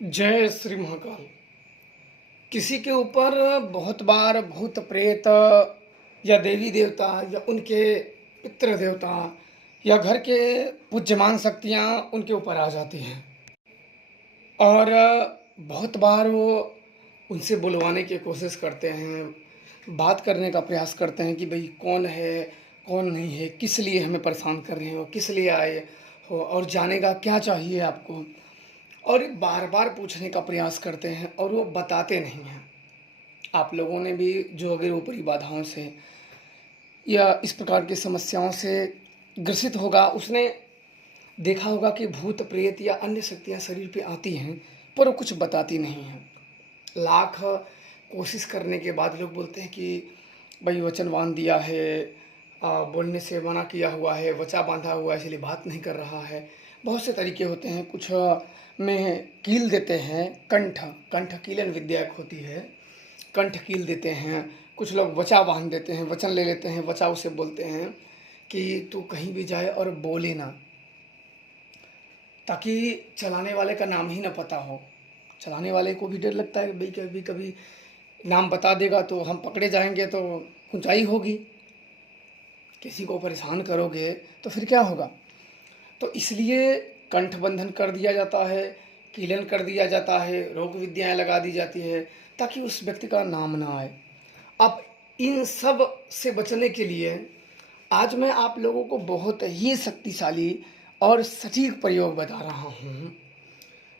जय श्री महाकाल। किसी के ऊपर बहुत बार भूत प्रेत या देवी देवता या उनके पितृ देवता या घर के पूज्यमान शक्तियाँ उनके ऊपर आ जाती हैं और बहुत बार वो उनसे बुलवाने की कोशिश करते हैं, बात करने का प्रयास करते हैं कि भाई कौन है, कौन नहीं है, किस लिए हमें परेशान कर रहे हो, किस लिए आए हो और जाने का क्या चाहिए आपको। और बार बार पूछने का प्रयास करते हैं और वो बताते नहीं हैं। आप लोगों ने भी जो अगर ऊपरी बाधाओं से या इस प्रकार की समस्याओं से ग्रसित होगा, उसने देखा होगा कि भूत प्रेत या अन्य शक्तियाँ शरीर पे आती हैं पर वो कुछ बताती नहीं हैं। लाख कोशिश करने के बाद लोग बोलते हैं कि भाई वचन बांध दिया है, बोलने से मना किया हुआ है, वचा बांधा हुआ है इसलिए बात नहीं कर रहा है। बहुत से तरीके होते हैं। कुछ में कील देते हैं, कंठ कंठ कीलन विद्या एक होती है, कंठ कील देते हैं। कुछ लोग वचा बांध देते हैं, वचन ले लेते हैं, वचा उसे बोलते हैं कि तू कहीं भी जाए और बोले ना, ताकि चलाने वाले का नाम ही ना पता हो। चलाने वाले को भी डर लगता है भाई कभी कभी नाम बता देगा तो हम पकड़े जाएंगे तो ऊंचाई होगी, किसी को परेशान करोगे तो फिर क्या होगा। तो इसलिए कंठ बंधन कर दिया जाता है, कीलन कर दिया जाता है, रोग विद्याएं लगा दी जाती है ताकि उस व्यक्ति का नाम ना आए। अब इन सब से बचने के लिए आज मैं आप लोगों को बहुत ही शक्तिशाली और सटीक प्रयोग बता रहा हूँ,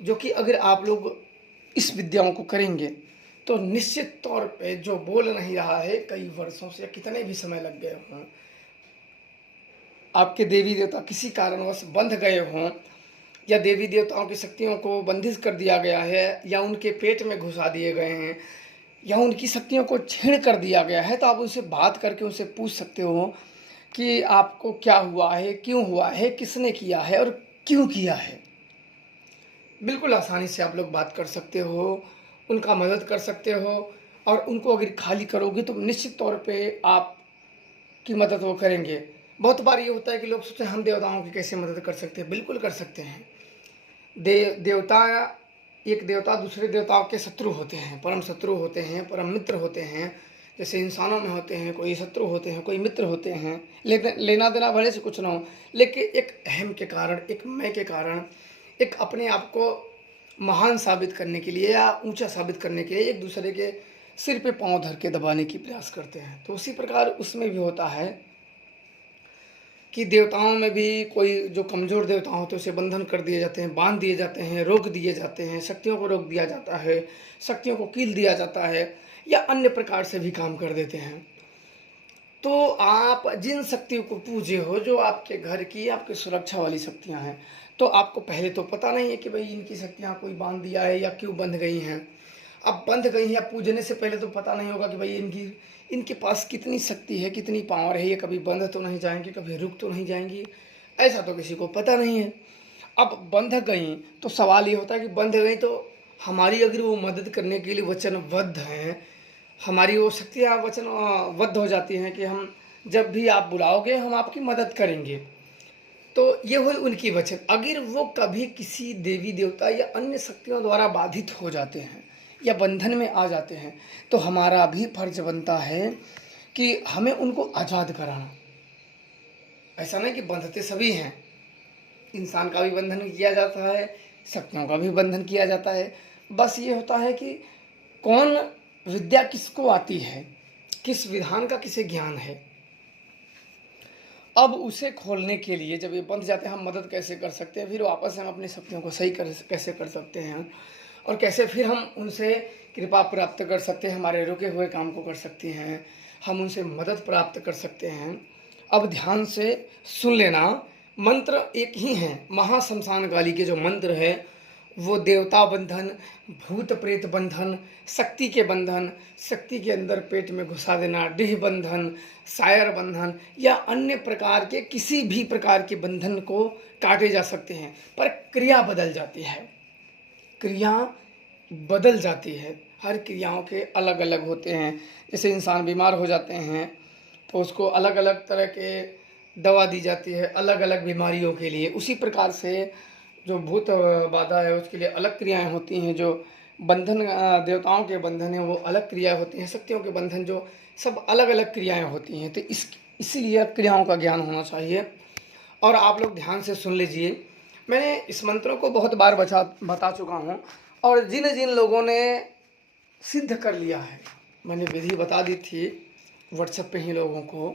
जो कि अगर आप लोग इस विद्याओं को करेंगे तो निश्चित तौर पे जो बोल नहीं रहा है कई वर्षों से कितने भी समय लग गए हों, आपके देवी देवता किसी कारणवश बंध गए हों या देवी देवताओं की शक्तियों को बंदिश कर दिया गया है या उनके पेट में घुसा दिए गए हैं या उनकी शक्तियों को छीण कर दिया गया है, तो आप उनसे बात करके उनसे पूछ सकते हो कि आपको क्या हुआ है, क्यों हुआ है, किसने किया है और क्यों किया है। बिल्कुल आसानी से आप लोग बात कर सकते हो, उनका मदद कर सकते हो और उनको अगर खाली करोगे तो निश्चित तौर पे आपकी मदद वो करेंगे। बहुत बार ये होता है कि लोग सोचते हैं हम देवताओं की कैसे मदद कर सकते हैं। बिल्कुल कर सकते हैं। देवता, एक देवता दूसरे देवताओं के शत्रु होते हैं, परम शत्रु होते हैं, परम मित्र होते हैं। जैसे इंसानों में होते हैं, कोई शत्रु होते हैं, कोई मित्र होते हैं। लेना देना भले से कुछ ना हो, लेकिन एक अहम के कारण, एक मैं के कारण, एक अपने आप को महान साबित करने के लिए या ऊंचा साबित करने के लिए एक दूसरे के सिर पे पांव धर के दबाने की प्रयास करते हैं। तो उसी प्रकार उसमें भी होता है कि देवताओं में भी कोई जो कमज़ोर देवता होते हैं उसे बंधन कर दिए जाते हैं, बांध दिए जाते हैं, रोक दिए जाते हैं, शक्तियों को रोक दिया जाता है, शक्तियों को कील दिया जाता है या अन्य प्रकार से भी काम कर देते हैं। तो आप जिन शक्तियों को पूजे हो, जो आपके घर की, आपकी सुरक्षा वाली शक्तियां हैं, तो आपको पहले तो पता नहीं है कि भाई इनकी शक्तियां कोई बांध दिया है या क्यों बंध गई हैं। अब बंध गई हैं, पूजने से पहले तो पता नहीं होगा कि भाई इनके पास कितनी शक्ति है, कितनी पावर है, ये कभी बंध तो नहीं जाएंगी, कभी रुक तो नहीं जाएंगी, ऐसा तो किसी को पता नहीं है। अब बंध गई तो सवाल ये होता है कि बंध गई तो हमारी अगर वो मदद करने के लिए वचनबद्ध हैं, हमारी वो शक्तियाँ वचनबद्ध हो जाती हैं कि हम जब भी आप बुलाओगे हम आपकी मदद करेंगे, तो ये हुई उनकी वचन। अगर वो कभी किसी देवी देवता या अन्य शक्तियों द्वारा बाधित हो जाते हैं या बंधन में आ जाते हैं तो हमारा भी फर्ज बनता है कि हमें उनको आज़ाद कराना। ऐसा नहीं कि बंधते सभी हैं, इंसान का भी बंधन किया जाता है, शक्तियों का भी बंधन किया जाता है। बस ये होता है कि कौन विद्या किसको आती है, किस विधान का किसे ज्ञान है। अब उसे खोलने के लिए जब ये बंध जाते हैं हम मदद कैसे कर सकते हैं, फिर वापस से हम अपनी शक्तियों को सही कैसे कर सकते हैं और कैसे फिर हम उनसे कृपा प्राप्त कर सकते हैं, हमारे रुके हुए काम को कर सकते हैं, हम उनसे मदद प्राप्त कर सकते हैं। अब ध्यान से सुन लेना, मंत्र एक ही है। महाशमशान काली के जो मंत्र है वो देवता बंधन, भूत प्रेत बंधन, शक्ति के बंधन, शक्ति के अंदर पेट में घुसा देना, डीह बंधन, सायर बंधन या अन्य प्रकार के किसी भी प्रकार के बंधन को काटे जा सकते हैं, पर क्रिया बदल जाती है। क्रिया बदल जाती है, हर क्रियाओं के अलग अलग होते हैं। जैसे इंसान बीमार हो जाते हैं तो उसको अलग अलग तरह के दवा दी जाती है अलग अलग बीमारियों के लिए। उसी प्रकार से जो भूत बाधा है उसके लिए अलग क्रियाएं होती हैं, जो बंधन देवताओं के बंधन है वो अलग क्रियाएं होती हैं, शक्तियों के बंधन जो सब अलग अलग क्रियाएं होती हैं। तो इसीलिए क्रियाओं का ज्ञान होना चाहिए। और आप लोग ध्यान से सुन लीजिए, मैंने इस मंत्रों को बहुत बार बता चुका हूँ। और जिन जिन लोगों ने सिद्ध कर लिया है, मैंने विधि बता दी थी व्हाट्सएप पे ही लोगों को,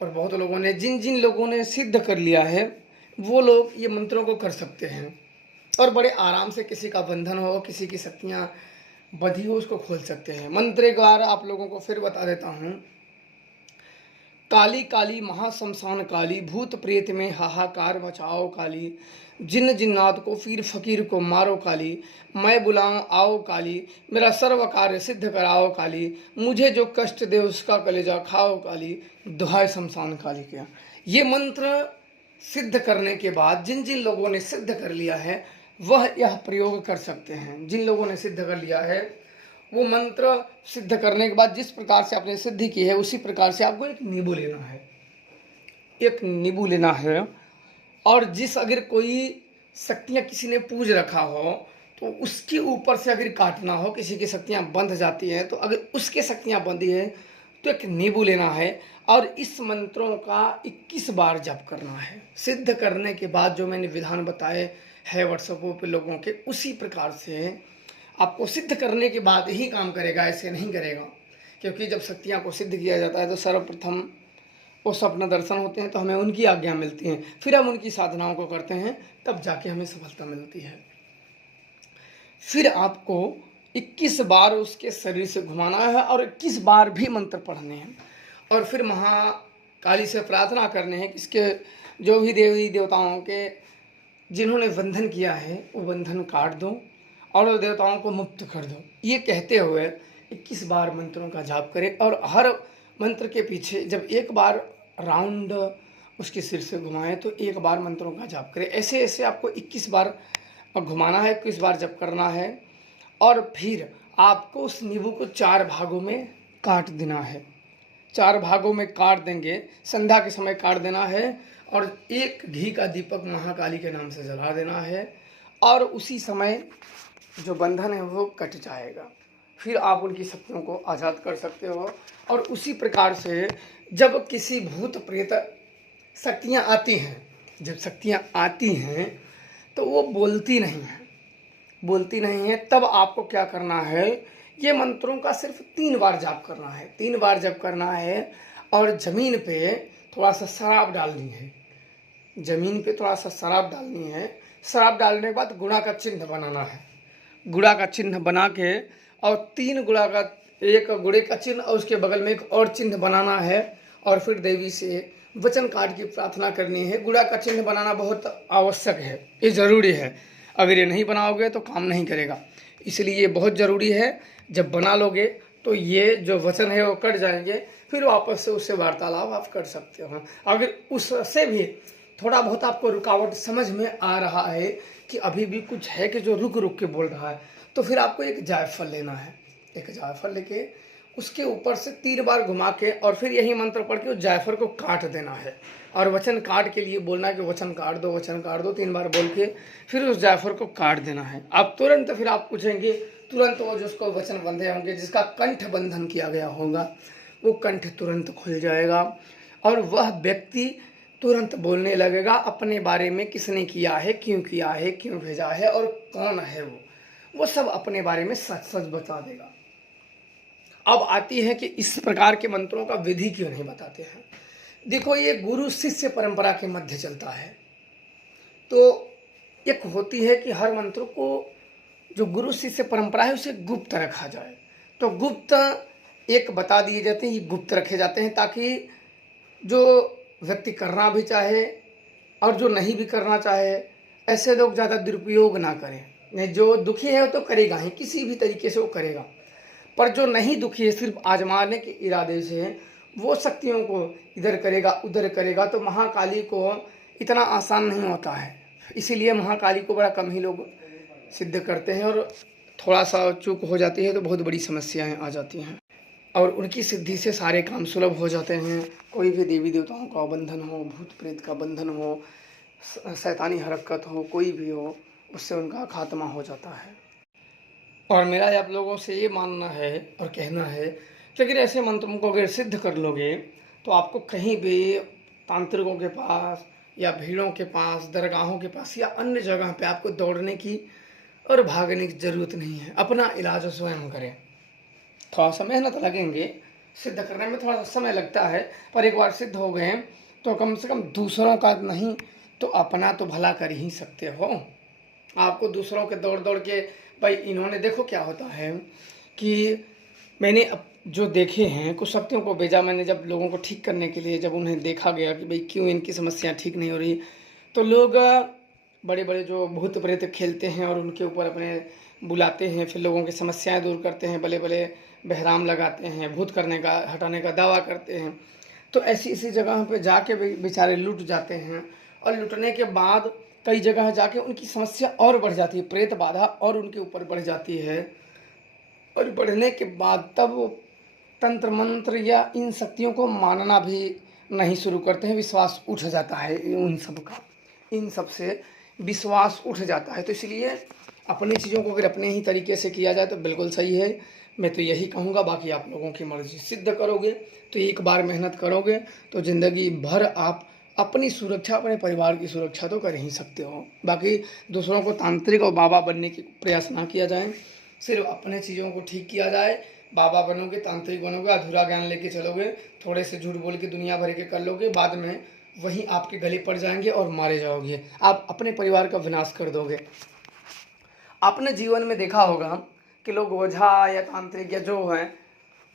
और बहुत लोगों ने जिन जिन लोगों ने सिद्ध कर लिया है वो लोग ये मंत्रों को कर सकते हैं और बड़े आराम से किसी का बंधन हो, किसी की शक्तियाँ बंधी हो, उसको खोल सकते हैं। मंत्र एक बार आप लोगों को फिर बता देता हूँ। काली काली महाशमशान काली, भूत प्रेत में हाहाकार मचाओ काली, जिन्न जिन्नात को पीर फकीर को मारो काली, मैं बुलाऊं आओ काली, मेरा सर्व कार्य सिद्ध कराओ काली, मुझे जो कष्ट दे उसका कलेजा खाओ काली, दुहाई शमशान काली के। ये मंत्र सिद्ध करने के बाद जिन जिन लोगों ने सिद्ध कर लिया है वह यह प्रयोग कर सकते हैं। जिन लोगों ने सिद्ध कर लिया है वो मंत्र सिद्ध करने के बाद जिस प्रकार से आपने सिद्धि की है उसी प्रकार से आपको एक नींबू लेना है, एक नींबू लेना है। और जिस अगर कोई शक्तियाँ किसी ने पूज रखा हो तो उसके ऊपर से अगर काटना हो, किसी की शक्तियाँ बंध जाती हैं तो अगर उसके शक्तियाँ बंधी है तो एक नींबू लेना है और इस मंत्रों का 21 बार जप करना है। सिद्ध करने के बाद जो मैंने विधान बताए है व्हाट्सएप पे लोगों के, उसी प्रकार से आपको सिद्ध करने के बाद ही काम करेगा, ऐसे नहीं करेगा। क्योंकि जब शक्तियाँ को सिद्ध किया जाता है तो सर्वप्रथम वो स्वप्न दर्शन होते हैं तो हमें उनकी आज्ञा मिलती है, फिर हम उनकी साधनाओं को करते हैं, तब जाके हमें सफलता मिलती है। फिर आपको 21 बार उसके शरीर से घुमाना है और 21 बार भी मंत्र पढ़ने हैं और फिर महाकाली से प्रार्थना करने हैं कि इसके जो भी देवी देवताओं के जिन्होंने बंधन किया है वो बंधन काट दो और देवताओं को मुक्त कर दो। ये कहते हुए 21 बार मंत्रों का जाप करें और हर मंत्र के पीछे जब एक बार राउंड उसके सिर से घुमाएं तो एक बार मंत्रों का जाप करें। ऐसे ऐसे आपको 21 बार घुमाना है, 21 बार जप करना है और फिर आपको उस नींबू को 4 भागों में काट देना है। 4 भागों में काट देंगे, संध्या के समय काट देना है और एक घी का दीपक महाकाली के नाम से जला देना है और उसी समय जो बंधन है वो कट जाएगा। फिर आप उनकी शक्तियों को आज़ाद कर सकते हो। और उसी प्रकार से जब किसी भूत प्रेत शक्तियाँ आती हैं, जब शक्तियाँ आती हैं तो वो बोलती नहीं है, तब आपको क्या करना है, ये मंत्रों का सिर्फ 3 बार जाप करना है। 3 बार जप करना है और ज़मीन पे थोड़ा सा शराब डालनी है, ज़मीन पे थोड़ा सा शराब डालनी है। शराब डालने के बाद गुणा का चिन्ह बनाना है। गुड़ा का चिन्ह बना के और 3 गुड़ा का, एक गुड़े का चिन्ह और उसके बगल में एक और चिन्ह बनाना है और फिर देवी से वचन काट की प्रार्थना करनी है। गुड़ा का चिन्ह बनाना बहुत आवश्यक है, ये ज़रूरी है। अगर ये नहीं बनाओगे तो काम नहीं करेगा, इसलिए ये बहुत ज़रूरी है। जब बना लोगे तो ये जो वचन है वो कट जाएंगे, फिर वापस से उससे वार्तालाप आप कर सकते हो। अगर उससे भी थोड़ा बहुत आपको रुकावट समझ में आ रहा है कि अभी भी कुछ है कि जो रुक रुक के बोल रहा है, तो फिर आपको एक जायफल लेना है। एक जायफल लेके उसके ऊपर से 3 बार घुमा के और फिर यही मंत्र पढ़ के उस जायफल को काट देना है और वचन काट के लिए बोलना है कि वचन काट दो, वचन काट दो, 3 बार बोल के फिर उस जायफल को काट देना है। आप तुरंत फिर आप पूछेंगे, तुरंत वो जिसको वचन बंधे होंगे, जिसका कंठ बंधन किया गया होगा, वो कंठ तुरंत खुल जाएगा और वह व्यक्ति तुरंत बोलने लगेगा अपने बारे में, किसने किया है, क्यों भेजा है और कौन है वो सब अपने बारे में सच सच बता देगा। अब आती है कि इस प्रकार के मंत्रों का विधि क्यों नहीं बताते हैं। देखो, ये गुरु शिष्य परंपरा के मध्य चलता है। तो एक होती है कि हर मंत्र को जो गुरु शिष्य परंपरा है उसे गुप्त रखा जाए, तो गुप्त एक बता दिए जाते हैं, ये गुप्त रखे जाते हैं ताकि जो व्यक्ति करना भी चाहे और जो नहीं भी करना चाहे ऐसे लोग ज़्यादा दुरुपयोग ना करें। नहीं, जो दुखी है वो तो करेगा ही, किसी भी तरीके से वो करेगा, पर जो नहीं दुखी है, सिर्फ आजमाने के इरादे से वो शक्तियों को इधर करेगा उधर करेगा, तो महाकाली को इतना आसान नहीं होता है। इसीलिए महाकाली को बड़ा कम ही लोग सिद्ध करते हैं और थोड़ा सा चूक हो जाती है तो बहुत बड़ी समस्याएं आ जाती हैं और उनकी सिद्धि से सारे काम सुलभ हो जाते हैं। कोई भी देवी देवताओं का बंधन हो, भूत प्रेत का बंधन हो, शैतानी हरकत हो, कोई भी हो, उससे उनका खात्मा हो जाता है। और मेरा आप लोगों से ये मानना है और कहना है कि अगर ऐसे मंत्रों को अगर सिद्ध कर लोगे तो आपको कहीं भी तांत्रिकों के पास या भीड़ों के पास, दरगाहों के पास या अन्य जगह पे आपको दौड़ने की और भागने की ज़रूरत नहीं है। अपना इलाज स्वयं करें। थोड़ा सा मेहनत लगेंगे, सिद्ध करने में थोड़ा सा समय लगता है, पर एक बार सिद्ध हो गए तो कम से कम दूसरों का नहीं तो अपना तो भला कर ही सकते हो। आपको दूसरों के दौड़ दौड़ के, भाई इन्होंने देखो क्या होता है कि मैंने अब जो देखे हैं कुछ शक्तियों को भेजा मैंने, जब लोगों को ठीक करने के लिए, जब उन्हें देखा गया कि भाई क्यों इनकी समस्या ठीक नहीं हो रही, तो लोग बड़े बड़े जो भूत प्रेत खेलते हैं और उनके ऊपर अपने बुलाते हैं, फिर लोगों की समस्याएं दूर करते हैं, बड़े बड़े बहराम लगाते हैं, भूत करने का, हटाने का दावा करते हैं। तो ऐसी ऐसी जगह पे जाके बेचारे लूट जाते हैं, और लुटने के बाद कई जगह जाके उनकी समस्या और बढ़ जाती है, प्रेत बाधा और उनके ऊपर बढ़ जाती है। और बढ़ने के बाद तब वो तंत्र मंत्र या इन शक्तियों को मानना भी नहीं शुरू करते हैं, विश्वास उठ जाता है उन सब का, इन सब से विश्वास उठ जाता है। तो इसलिए अपनी चीज़ों को अगर अपने ही तरीके से किया जाए तो बिल्कुल सही है। मैं तो यही कहूँगा, बाकी आप लोगों की मर्जी। सिद्ध करोगे तो एक बार मेहनत करोगे तो ज़िंदगी भर आप अपनी सुरक्षा, अपने परिवार की सुरक्षा तो कर ही सकते हो। बाकी दूसरों को तांत्रिक और बाबा बनने की प्रयास ना किया जाए, सिर्फ अपने चीज़ों को ठीक किया जाए। बाबा बनोगे, तांत्रिक बनोगे, अधूरा ज्ञान लेके चलोगे, थोड़े से झूठ बोल के दुनिया भर के कर लोगे, बाद में वही आपके गले पड़ जाएंगे और मारे जाओगे। आप अपने परिवार का विनाश कर दोगे। आपने जीवन में देखा होगा कि लोग ओझा या तांत्रिक या जो है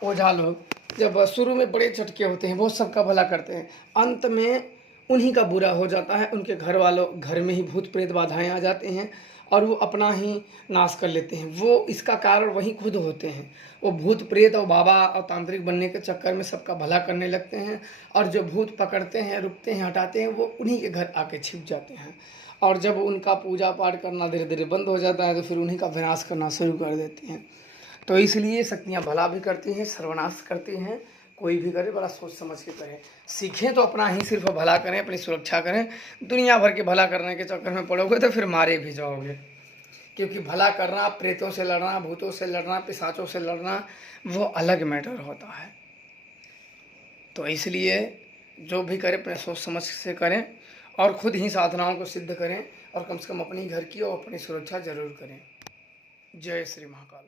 ओझा लोग जब शुरू में बड़े झटके होते हैं, वो सबका भला करते हैं, अंत में उन्हीं का बुरा हो जाता है। उनके घर वालों, घर में ही भूत प्रेत बाधाएं आ जाते हैं और वो अपना ही नाश कर लेते हैं। वो इसका कारण वही खुद होते हैं। वो भूत प्रेत और बाबा और तांत्रिक बनने के चक्कर में सबका भला करने लगते हैं, और जो भूत पकड़ते हैं, रुकते हैं, हटाते हैं, वो उन्हीं के घर आके छिप जाते हैं। और जब उनका पूजा पाठ करना धीरे धीरे बंद हो जाता है तो फिर उन्हीं का विनाश करना शुरू कर देते हैं। तो इसलिए शक्तियाँ भला भी करती हैं, सर्वनाश करती हैं। कोई भी करे बड़ा सोच समझ के करें। सीखें तो अपना ही सिर्फ भला करें, अपनी सुरक्षा करें। दुनिया भर के भला करने के चक्कर में पड़ोगे तो फिर मारे भी जाओगे। क्योंकि भला करना, प्रेतों से लड़ना, भूतों से लड़ना, पिशाचों से लड़ना, वो अलग मैटर होता है। तो इसलिए जो भी करें अपने सोच समझ से करें, और ख़ुद ही साधनाओं को सिद्ध करें, और कम से कम अपनी घर की और अपनी सुरक्षा जरूर करें। जय श्री महाकाल।